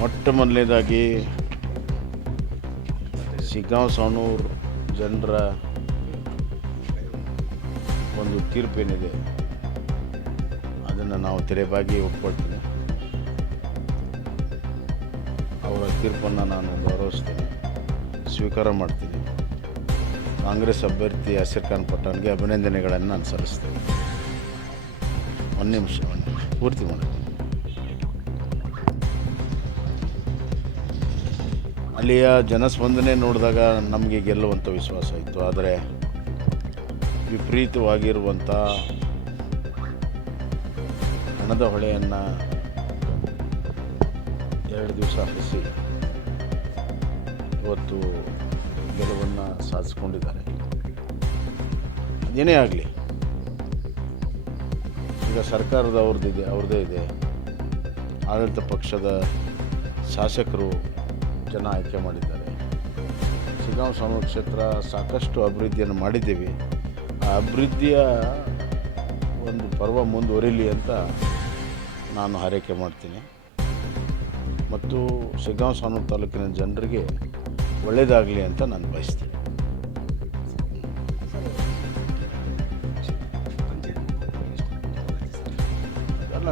ಮೊಟ್ಟ ಮೊದಲನೇದಾಗಿ ಶಿಗ್ಗಾಂವ್ ಸವಣೂರು ಜನರ ಒಂದು ತೀರ್ಪೇನಿದೆ ಅದನ್ನು ನಾವು ತೆರೆಬಾಗಿ ಒಪ್ಕೊಳ್ತೀನಿ. ಅವರ ತೀರ್ಪನ್ನು ನಾನು ಗೌರವಿಸ್ತೇನೆ, ಸ್ವೀಕಾರ ಮಾಡ್ತೀನಿ. ಕಾಂಗ್ರೆಸ್ ಅಭ್ಯರ್ಥಿ ಅಸೀರ್ ಖಾನ್ ಪಠಾಣ್ಗೆ ಅಭಿನಂದನೆಗಳನ್ನು ನಾನು ಸಲ್ಲಿಸ್ತೇನೆ. ಒಂದು ನಿಮಿಷ ಪೂರ್ತಿ ಮಾಡ್ತೀನಿ. ಅಲ್ಲಿಯ ಜನಸ್ಪಂದನೆ ನೋಡಿದಾಗ ನಮಗೆ ಗೆಲ್ಲುವಂಥ ವಿಶ್ವಾಸ ಇತ್ತು. ಆದರೆ ವಿಪರೀತವಾಗಿರುವಂಥ ಹಣದ ಹೊಳೆಯನ್ನು 2 ದಿವಸ ಹರಿಸಿ ಇವತ್ತು ಗೆಲುವನ್ನು ಸಾಧಿಸ್ಕೊಂಡಿದ್ದಾರೆ. ಅದೇನೇ ಆಗಲಿ, ಈಗ ಸರ್ಕಾರದ ಅವ್ರದ್ದೇ ಇದೆ. ಆಡಳಿತ ಪಕ್ಷದ ಶಾಸಕರು ಜನ ಆಯ್ಕೆ ಮಾಡಿದ್ದಾರೆ. ಶಿಗ್ಗಾಂವ್ ಸವಣೂರು ಕ್ಷೇತ್ರ ಸಾಕಷ್ಟು ಅಭಿವೃದ್ಧಿಯನ್ನು ಮಾಡಿದ್ದೀವಿ. ಆ ಅಭಿವೃದ್ಧಿಯ ಒಂದು ಪರ್ವ ಮುಂದುವರಿಲಿ ಅಂತ ನಾನು ಹಾರೈಕೆ ಮಾಡ್ತೀನಿ. ಮತ್ತು ಶಿಗ್ಗಾಂವ್ ಸವಣೂರು ತಾಲೂಕಿನ ಜನರಿಗೆ ಒಳ್ಳೆಯದಾಗಲಿ ಅಂತ ನಾನು ಬಯಸ್ತೀನಿ. ಅಲ್ಲ,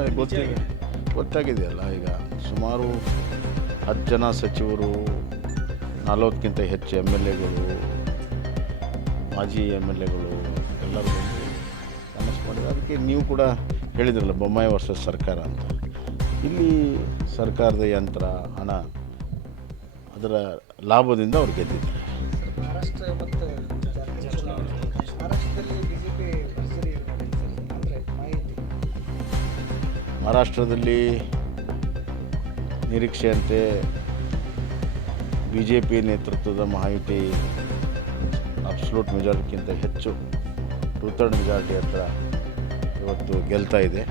ಗೊತ್ತಾಗಿದೆಯಲ್ಲ, ಈಗ ಸುಮಾರು 10 ಜನ ಸಚಿವರು, 40ಕ್ಕಿಂತ ಹೆಚ್ಚು MLAಗಳು, ಮಾಜಿ MLAಗಳು ಎಲ್ಲರೂ ಕನಸು ಮಾಡಿದ್ರು. ಅದಕ್ಕೆ ನೀವು ಕೂಡ ಹೇಳಿದ್ರಲ್ಲ, ಬೊಮ್ಮಾಯಿ ವರ್ಸಸ್ ಸರ್ಕಾರ ಅಂತ. ಇಲ್ಲಿ ಸರ್ಕಾರದ ಯಂತ್ರ, ಹಣ, ಅದರ ಲಾಭದಿಂದ ಅವ್ರು ಗೆದ್ದಿದ್ದಾರೆ. ಮಹಾರಾಷ್ಟ್ರದಲ್ಲಿ ನಿರೀಕ್ಷೆಯಂತೆ BJP ನೇತೃತ್ವದ ಮಹಾಯುತಿ ಅಬ್ಸಲ್ಯೂಟ್ ಮೆಜಾರಿಟಿಗಿಂತ ಹೆಚ್ಚು 2/3 ಮೆಜಾರಿಟಿ ಹತ್ರ ಇವತ್ತು ಗೆಲ್ತಾ ಇದೆ.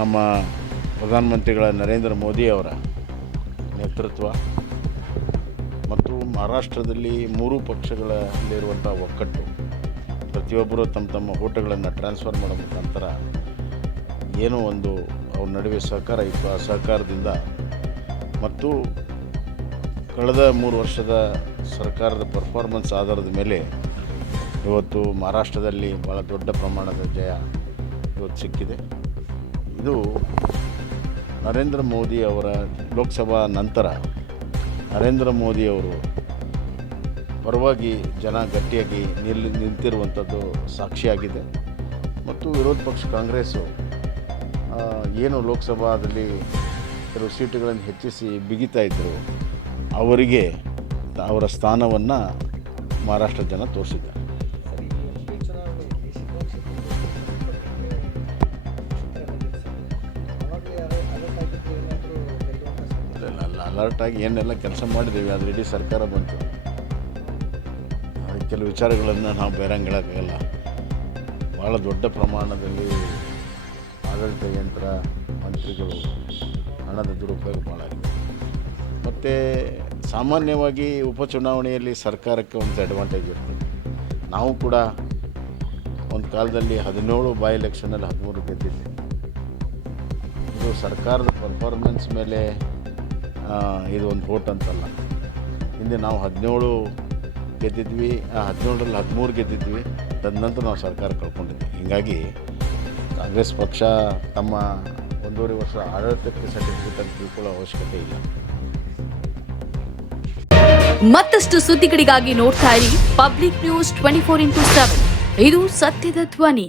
ನಮ್ಮ ಪ್ರಧಾನಮಂತ್ರಿಗಳ ನರೇಂದ್ರ ಮೋದಿ ಅವರ ನೇತೃತ್ವ ಮತ್ತು ಮಹಾರಾಷ್ಟ್ರದಲ್ಲಿ 3 ಪಕ್ಷಗಳಲ್ಲಿರುವಂಥ ಒಕ್ಕಟ್ಟು, ಪ್ರತಿಯೊಬ್ಬರು ತಮ್ಮ ಓಟುಗಳನ್ನು ಟ್ರಾನ್ಸ್ಫರ್ ಮಾಡೋ ಮುಖಾಂತರ ಏನೋ ಒಂದು ಅವ್ರ ನಡುವೆ ಸಹಕಾರ ಇತ್ತು. ಆ ಸಹಕಾರದಿಂದ ಮತ್ತು ಕಳೆದ 3 ವರ್ಷದ ಸರ್ಕಾರದ ಪರ್ಫಾರ್ಮೆನ್ಸ್ ಆಧಾರದ ಮೇಲೆ ಇವತ್ತು ಮಹಾರಾಷ್ಟ್ರದಲ್ಲಿ ಭಾಳ ದೊಡ್ಡ ಪ್ರಮಾಣದ ಜಯ ಇವತ್ತು ಸಿಕ್ಕಿದೆ. ಇದು ನರೇಂದ್ರ ಮೋದಿ ಅವರ ಲೋಕಸಭಾ ನಂತರ ನರೇಂದ್ರ ಮೋದಿ ಅವರು ಪರವಾಗಿ ಜನ ಗಟ್ಟಿಯಾಗಿ ನಿಂತಿರುವಂಥದ್ದು ಸಾಕ್ಷಿಯಾಗಿದೆ. ಮತ್ತು ವಿರೋಧ ಪಕ್ಷ ಕಾಂಗ್ರೆಸ್ಸು ಏನು ಲೋಕಸಭಾದಲ್ಲಿ ಕೆಲವು ಸೀಟುಗಳನ್ನು ಹೆಚ್ಚಿಸಿ ಬಿಗಿತಾ ಇದ್ದರು, ಅವರಿಗೆ ಅವರ ಸ್ಥಾನವನ್ನು ಮಹಾರಾಷ್ಟ್ರ ಜನ ತೋರಿಸಿದ್ದಾರೆ. ಅಲರ್ಟಾಗಿ ಏನೆಲ್ಲ ಕೆಲಸ ಮಾಡಿದ್ದೀವಿ, ಅದು ಇಡೀ ಸರ್ಕಾರ ಬಂತು. ಅದಕ್ಕೆ ಕೆಲವು ವಿಚಾರಗಳನ್ನು ನಾವು ಬೇರಂಗೆ ಹೇಳೋಕ್ಕಾಗಲ್ಲ. ಭಾಳ ದೊಡ್ಡ ಪ್ರಮಾಣದಲ್ಲಿ ಆಡಳಿತ ಯಂತ್ರ, ಮಂತ್ರಿಗಳು, ಹಣದ ದುರುಪಯೋಗ ಭಾಳ ಆಗಿದೆ. ಮತ್ತು ಸಾಮಾನ್ಯವಾಗಿ ಉಪಚುನಾವಣೆಯಲ್ಲಿ ಸರ್ಕಾರಕ್ಕೆ ಒಂದು ಅಡ್ವಾಂಟೇಜ್ ಇರ್ತದೆ. ನಾವು ಕೂಡ ಒಂದು ಕಾಲದಲ್ಲಿ 17 ಬೈ ಎಲೆಕ್ಷನಲ್ಲಿ 13 ಗೆದ್ದಿದ್ವಿ. ಇದು ಸರ್ಕಾರದ ಪರ್ಫಾರ್ಮೆನ್ಸ್ ಮೇಲೆ ಇದು ಒಂದು ವೋಟ್ ಅಂತಲ್ಲ. ಹಿಂದೆ ನಾವು 17 ಗೆದ್ದಿದ್ವಿ, 17ರಲ್ಲಿ 13 ಗೆದ್ದಿದ್ವಿ. ತದನಂತರ ನಾವು ಸರ್ಕಾರ ಕಳ್ಕೊಂಡಿದ್ವಿ. ಹೀಗಾಗಿ ಕಾಂಗ್ರೆಸ್ ಪಕ್ಷ ತಮ್ಮ 1.5 ವರ್ಷ ಆಡಳಿತಕ್ಕೆ ಸರ್ಟಿಫಿಕೇಟ್ ಅಂತ ತಿಳ್ಕೊಳ್ಳೋ ಅವಶ್ಯಕತೆ ಇಲ್ಲ. ಮತ್ತಷ್ಟು ಸುದ್ದಿಗಳಿಗಾಗಿ ನೋಡ್ತಾ ಇರಿ ಪಬ್ಲಿಕ್ ನ್ಯೂಸ್ 24x7. ಇದು ಸತ್ಯದ ಧ್ವನಿ.